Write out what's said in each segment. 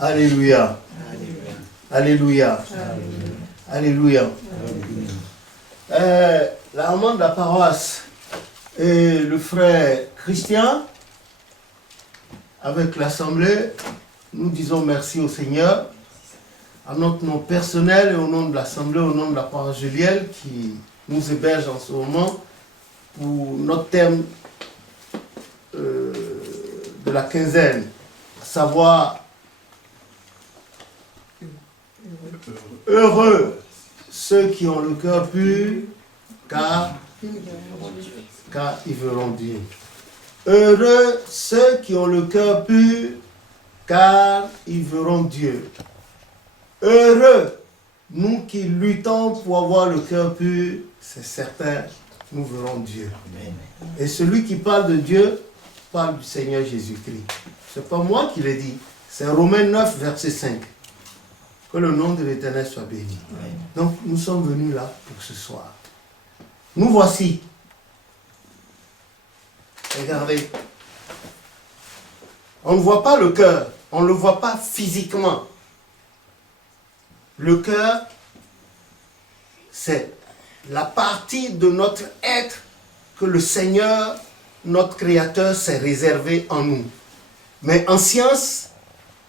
Alléluia. Alléluia. Alléluia. La maman de la paroisse et le frère Christian, avec l'Assemblée, nous disons merci au Seigneur, à notre nom personnel et au nom de l'Assemblée, au nom de la paroisse Julienne qui nous héberge en ce moment pour notre thème de la quinzaine, à savoir heureux ceux qui ont le cœur pur, car ils verront Dieu. Heureux ceux qui ont le cœur pur, car ils verront Dieu. Heureux nous qui luttons pour avoir le cœur pur, c'est certain, nous verrons Dieu. Et celui qui parle de Dieu parle du Seigneur Jésus-Christ. Ce n'est pas moi qui l'ai dit, c'est Romains 9, verset 5. Que le nom de l'Éternel soit béni. Donc nous sommes venus là pour ce soir. Nous voici. Regardez. On ne voit pas le cœur, on ne le voit pas physiquement. Le cœur, c'est la partie de notre être que le Seigneur, notre Créateur, s'est réservé en nous. Mais en science,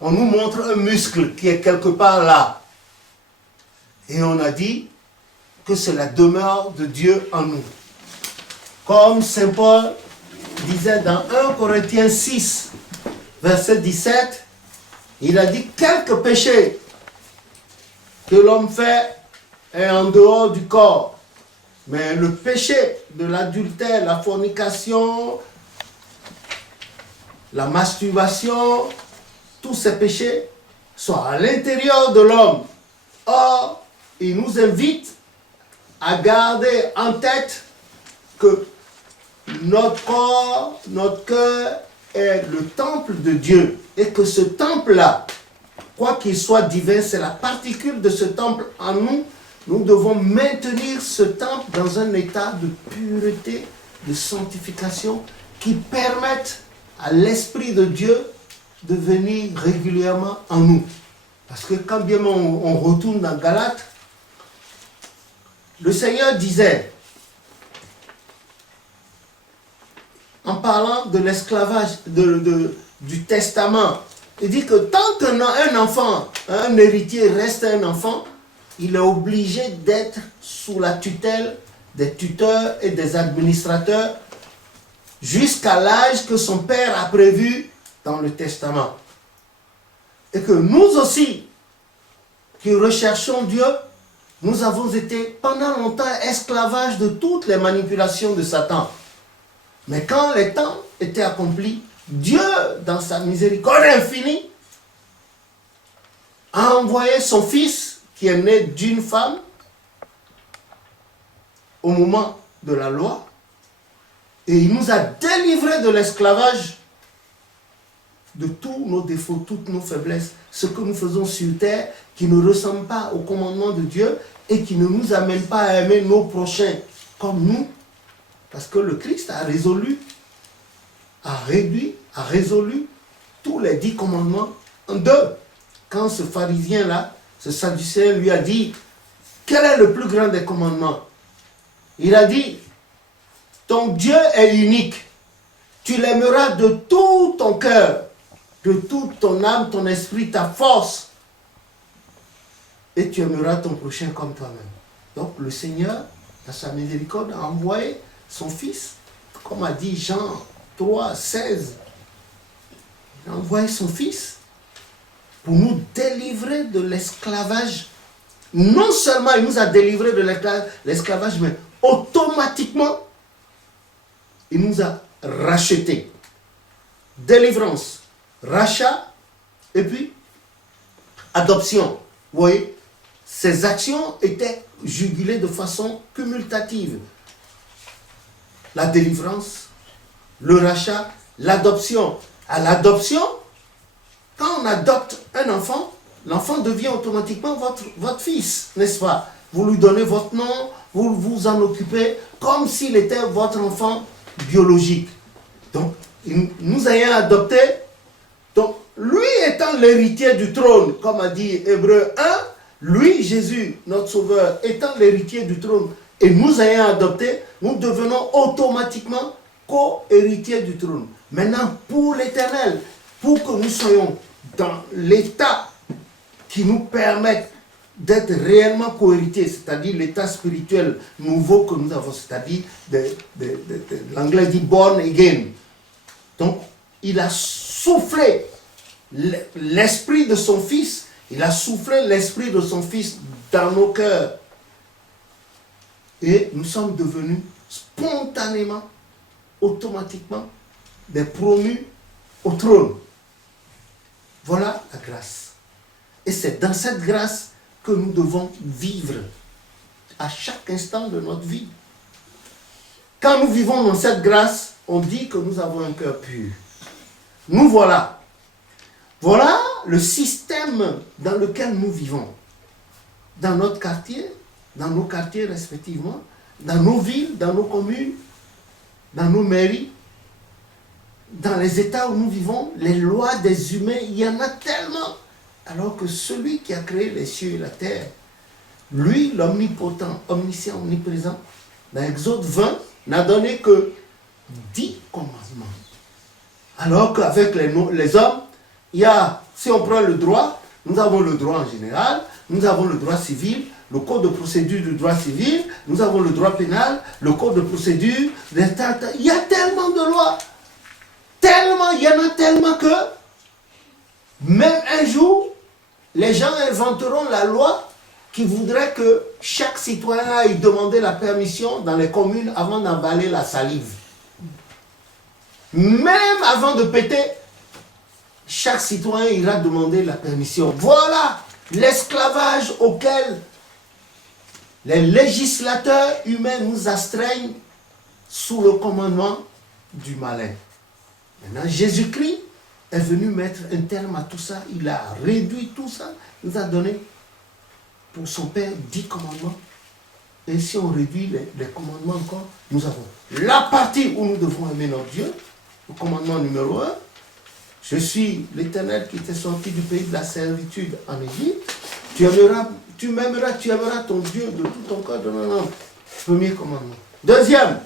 on nous montre un muscle qui est quelque part là. Et on a dit que c'est la demeure de Dieu en nous. Comme Saint Paul disait dans 1 Corinthiens 6, verset 17, il a dit quelques péchés que l'homme fait est en dehors du corps. Mais le péché de l'adultère, la fornication, la masturbation, tous ces péchés sont à l'intérieur de l'homme. Or, il nous invite à garder en tête que notre corps, notre cœur est le temple de Dieu. Et que ce temple-là, quoi qu'il soit divin, c'est la particule de ce temple en nous. Nous devons maintenir ce temple dans un état de pureté, de sanctification, qui permette à l'Esprit de Dieu de venir régulièrement en nous. Parce que quand bien on retourne dans Galates, le Seigneur disait, en parlant de l'esclavage, du testament, il dit que tant qu'un enfant, un héritier reste un enfant, il est obligé d'être sous la tutelle des tuteurs et des administrateurs jusqu'à l'âge que son père a prévu dans le testament. Et que nous aussi, qui recherchons Dieu, nous avons été pendant longtemps esclavages de toutes les manipulations de Satan. Mais quand les temps étaient accomplis, Dieu, dans sa miséricorde infinie, a envoyé son fils, qui est né d'une femme, au moment de la loi, et il nous a délivrés de l'esclavage, de tous nos défauts, toutes nos faiblesses, ce que nous faisons sur terre, qui ne ressemble pas au commandement de Dieu, et qui ne nous amène pas à aimer nos prochains comme nous, parce que le Christ a résolu tous les 10 commandements en 2. Quand ce pharisien-là, ce sadducéen lui a dit, quel est le plus grand des commandements? Il a dit, ton Dieu est unique. Tu l'aimeras de tout ton cœur, de toute ton âme, ton esprit, ta force. Et tu aimeras ton prochain comme toi-même. Donc le Seigneur, dans sa miséricorde, a envoyé son Fils, comme a dit Jean 3, 16. Il a envoyé son Fils pour nous délivrer de l'esclavage. Non seulement il nous a délivrés de l'esclavage, mais automatiquement, il nous a rachetés. Délivrance, rachat, et puis adoption. Vous voyez, ces actions étaient jugulées de façon cumulative. La délivrance, le rachat, l'adoption. À l'adoption, quand on adopte un enfant, l'enfant devient automatiquement votre fils, n'est-ce pas? Vous lui donnez votre nom, vous vous en occupez comme s'il était votre enfant biologique. Donc, nous ayant adopté, donc lui étant étant l'héritier du trône, comme a dit Hébreu 1, lui, Jésus, notre Sauveur, étant l'héritier du trône, et nous ayant adoptés, nous devenons automatiquement co-héritiers du trône. Maintenant, pour l'éternel, pour que nous soyons dans l'état qui nous permette d'être réellement co-héritiers, c'est-à-dire l'état spirituel nouveau que nous avons, c'est-à-dire l'anglais dit born again. Donc, il a soufflé l'esprit de son fils, il a soufflé l'esprit de son fils dans nos cœurs. Et nous sommes devenus spontanément, automatiquement, des promus au trône. Voilà la grâce. Et c'est dans cette grâce que nous devons vivre à chaque instant de notre vie. Quand nous vivons dans cette grâce, on dit que nous avons un cœur pur. Nous voilà. Voilà le système dans lequel nous vivons. Dans notre quartier, dans nos quartiers respectivement, dans nos villes, dans nos communes, dans nos mairies, dans les États où nous vivons, les lois des humains, il y en a tellement. Alors que celui qui a créé les cieux et la terre, lui, l'omnipotent, omniscient, omniprésent, dans Exode 20, n'a donné que 10 commandements. Alors qu'avec les hommes, il y a, si on prend le droit, nous avons le droit en général, nous avons le droit civil, le code de procédure du droit civil, nous avons le droit pénal, le code de procédure, il y a tellement de lois. Tellement, il y en a tellement que, même un jour, les gens inventeront la loi qui voudrait que chaque citoyen aille demander la permission dans les communes avant d'emballer la salive. Même avant de péter, chaque citoyen ira demander la permission. Voilà l'esclavage auquel les législateurs humains nous astreignent sous le commandement du malin. Maintenant, Jésus-Christ est venu mettre un terme à tout ça. Il a réduit tout ça. Il nous a donné pour son Père 10 commandements. Et si on réduit les commandements encore, nous avons la partie où nous devons aimer notre Dieu. Le commandement numéro 1. Je suis l'Éternel qui t'est sorti du pays de la servitude en Égypte. Tu m'aimeras, tu aimeras ton Dieu de tout ton cœur, de ton âme. Premier commandement. Deuxième.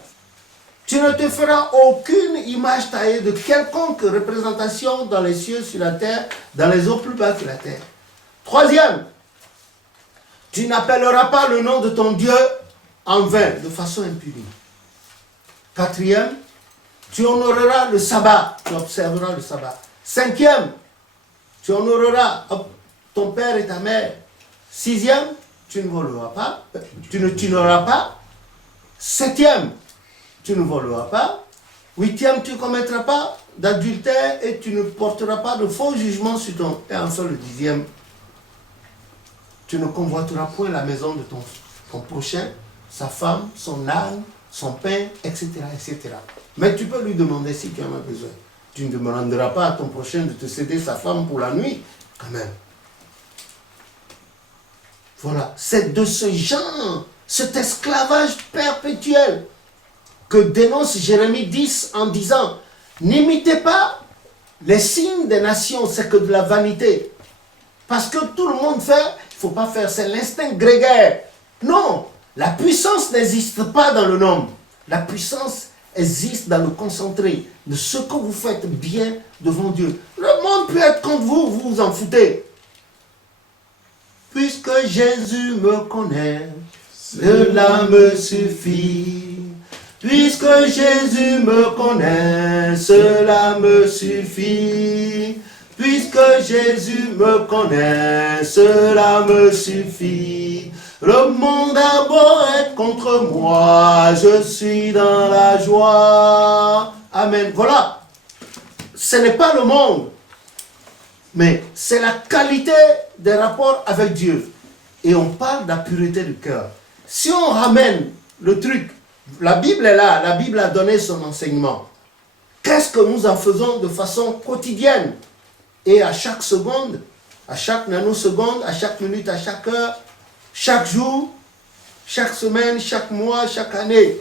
Tu ne te feras aucune image taillée de quelconque représentation dans les cieux, sur la terre, dans les eaux plus bas que la terre. Troisième, tu n'appelleras pas le nom de ton Dieu en vain, de façon impunie. Quatrième, tu honoreras le sabbat, tu observeras le sabbat. Cinquième, tu honoreras ton père et ta mère. Sixième, tu ne voleras pas, tu ne tueras pas. Septième, tu ne voleras pas. Huitième, tu ne commettras pas d'adultère et tu ne porteras pas de faux jugements sur ton... Et enfin le dixième, tu ne convoiteras point la maison de ton prochain, sa femme, son âne, son pain, etc., etc. Mais tu peux lui demander si tu en as besoin. Tu ne demanderas pas à ton prochain de te céder sa femme pour la nuit, quand même. Voilà, c'est de ce genre, cet esclavage perpétuel que dénonce Jérémie 10 en disant « N'imitez pas les signes des nations, c'est que de la vanité. » Parce que tout le monde fait, il ne faut pas faire, c'est l'instinct grégaire. Non, la puissance n'existe pas dans le nombre. La puissance existe dans le concentré de ce que vous faites bien devant Dieu. Le monde peut être contre vous, vous vous en foutez. Puisque Jésus me connaît, cela me suffit. Puisque Jésus me connaît, cela me suffit. Puisque Jésus me connaît, cela me suffit. Le monde a beau être contre moi, je suis dans la joie. Amen. Voilà. Ce n'est pas le monde, mais c'est la qualité des rapports avec Dieu. Et on parle de la pureté du cœur. Si on ramène le truc, la Bible est là, la Bible a donné son enseignement. Qu'est-ce que nous en faisons de façon quotidienne? Et à chaque seconde, à chaque nanoseconde, à chaque minute, à chaque heure, chaque jour, chaque semaine, chaque mois, chaque année.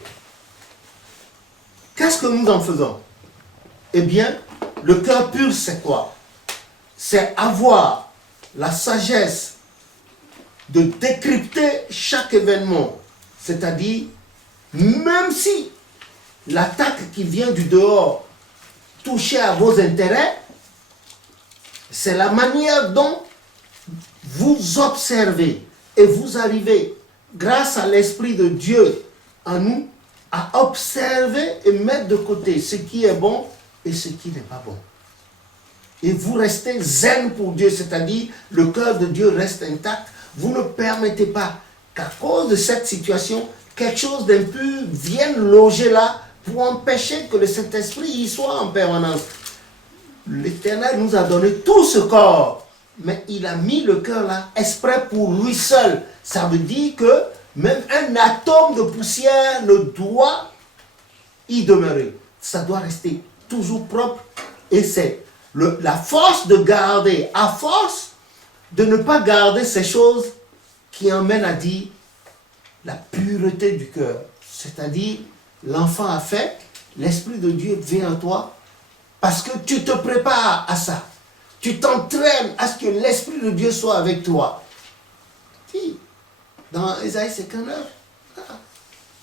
Qu'est-ce que nous en faisons? Eh bien, le cœur pur, c'est quoi? c'est avoir la sagesse de décrypter chaque événement. C'est-à-dire, même si l'attaque qui vient du dehors touchait à vos intérêts, c'est la manière dont vous observez et vous arrivez, grâce à l'Esprit de Dieu en nous, à observer et mettre de côté ce qui est bon et ce qui n'est pas bon. Et vous restez zen pour Dieu, c'est-à-dire le cœur de Dieu reste intact. Vous ne permettez pas qu'à cause de cette situation, quelque chose d'impur vienne loger là pour empêcher que le Saint-Esprit y soit en permanence. L'Éternel nous a donné tout ce corps, mais il a mis le cœur là exprès pour lui seul. Ça veut dire que même un atome de poussière ne doit y demeurer. Ça doit rester toujours propre. Et c'est la force de garder, à force de ne pas garder ces choses qui emmènent à dire la pureté du cœur. C'est-à-dire, l'enfant a fait, l'Esprit de Dieu vient à toi parce que tu te prépares à ça. Tu t'entraînes à ce que l'Esprit de Dieu soit avec toi. Dans Ésaïe 59,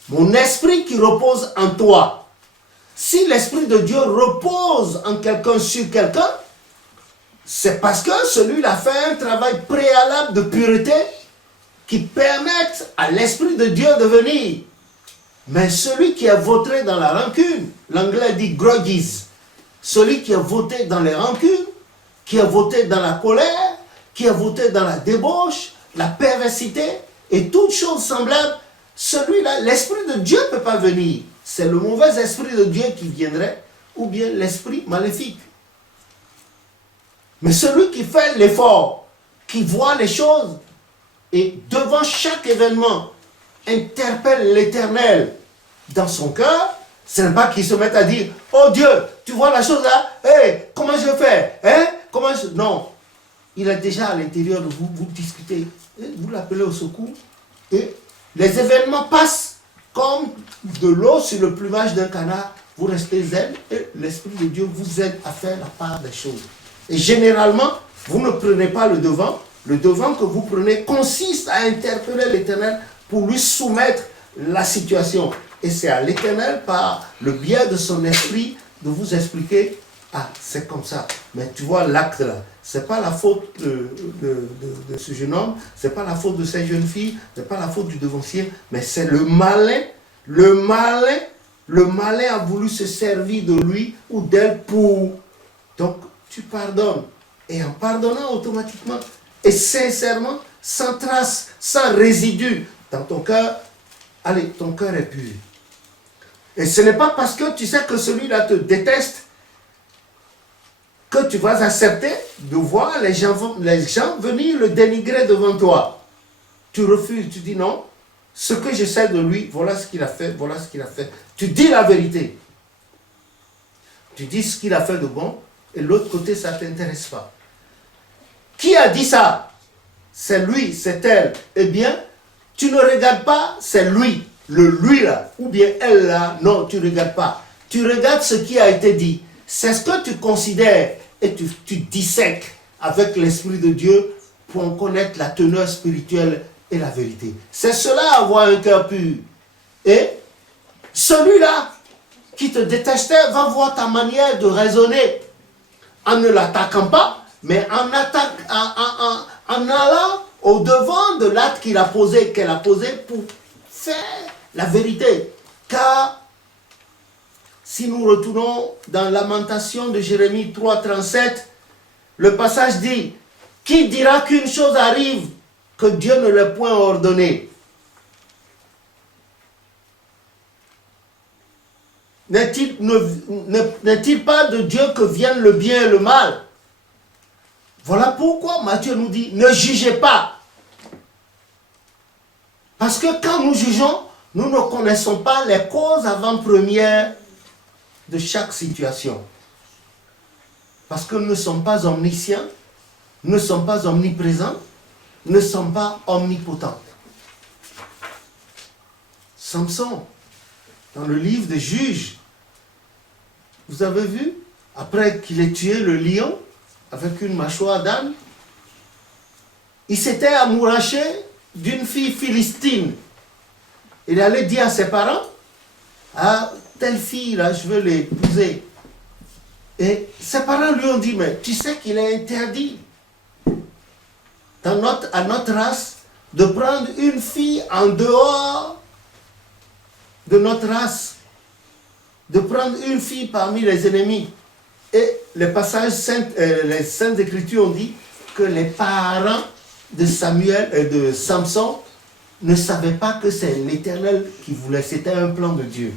mon esprit qui repose en toi. Si l'Esprit de Dieu repose en quelqu'un sur quelqu'un, c'est parce que celui-là a fait un travail préalable de pureté qui permette à l'Esprit de Dieu de venir. Mais celui qui a voté dans la rancune, l'anglais dit grudges, celui qui a voté dans les rancunes, qui a voté dans la colère, qui a voté dans la débauche, la perversité et toutes choses semblables, celui-là, l'Esprit de Dieu ne peut pas venir. C'est le mauvais Esprit de Dieu qui viendrait, ou bien l'Esprit maléfique. Mais celui qui fait l'effort, qui voit les choses, et devant chaque événement, interpelle l'Éternel dans son cœur, ce n'est pas qu'il se mette à dire, oh Dieu, tu vois la chose là, hey, comment je fais, hein? Comment je... Non, il est déjà à l'intérieur de vous, vous discutez, vous l'appelez au secours, et les événements passent comme de l'eau sur le plumage d'un canard, vous restez zen, et l'Esprit de Dieu vous aide à faire la part des choses. Et généralement, vous ne prenez pas le devant que vous prenez consiste à interpeller l'Éternel pour lui soumettre la situation. Et c'est à l'Éternel, par le biais de son esprit, de vous expliquer, ah, c'est comme ça. Mais tu vois l'acte là, c'est pas la faute de ce jeune homme, c'est pas la faute de cette jeune fille, c'est pas la faute du devancier, mais c'est le malin. Le malin a voulu se servir de lui ou d'elle pour... Donc, tu pardonnes. Et en pardonnant automatiquement, et sincèrement, sans trace, sans résidu dans ton cœur, allez, ton cœur est pur. Et ce n'est pas parce que tu sais que celui-là te déteste que tu vas accepter de voir les gens venir le dénigrer devant toi. Tu refuses, tu dis non, ce que je sais de lui, voilà ce qu'il a fait, voilà ce qu'il a fait. Tu dis la vérité. Tu dis ce qu'il a fait de bon, et l'autre côté, ça ne t'intéresse pas. Qui a dit ça? C'est lui, c'est elle. Eh bien, tu ne regardes pas, c'est lui, le lui là, ou bien elle là. Non, tu ne regardes pas. Tu regardes ce qui a été dit. C'est ce que tu considères et tu dissèques avec l'Esprit de Dieu pour en connaître la teneur spirituelle et la vérité. C'est cela, avoir un cœur pur. Et celui-là qui te détestait va voir ta manière de raisonner en ne l'attaquant pas, mais en allant au-devant de l'acte qu'il a posé, qu'elle a posé pour faire la vérité. Car si nous retournons dans Lamentation de Jérémie 3,37, le passage dit, qui dira qu'une chose arrive que Dieu ne l'ait point ordonnée? N'est-il pas de Dieu que viennent le bien et le mal? Voilà pourquoi Matthieu nous dit, ne jugez pas. Parce que quand nous jugeons, nous ne connaissons pas les causes avant-premières de chaque situation. Parce que nous ne sommes pas omniscients, nous ne sommes pas omniprésents, nous ne sommes pas omnipotents. Samson, dans le livre des Juges, vous avez vu, après qu'il ait tué le lion, avec une mâchoire d'âne. Il s'était amouraché d'une fille philistine. Il allait dire à ses parents, ah, telle fille là, je veux l'épouser. Et ses parents lui ont dit, mais tu sais qu'il est interdit à notre race de prendre une fille en dehors de notre race, de prendre une fille parmi les ennemis. Et les passages les Saintes Écritures ont dit que les parents de Samuel et de Samson ne savaient pas que c'est l'Éternel qui voulait, c'était un plan de Dieu.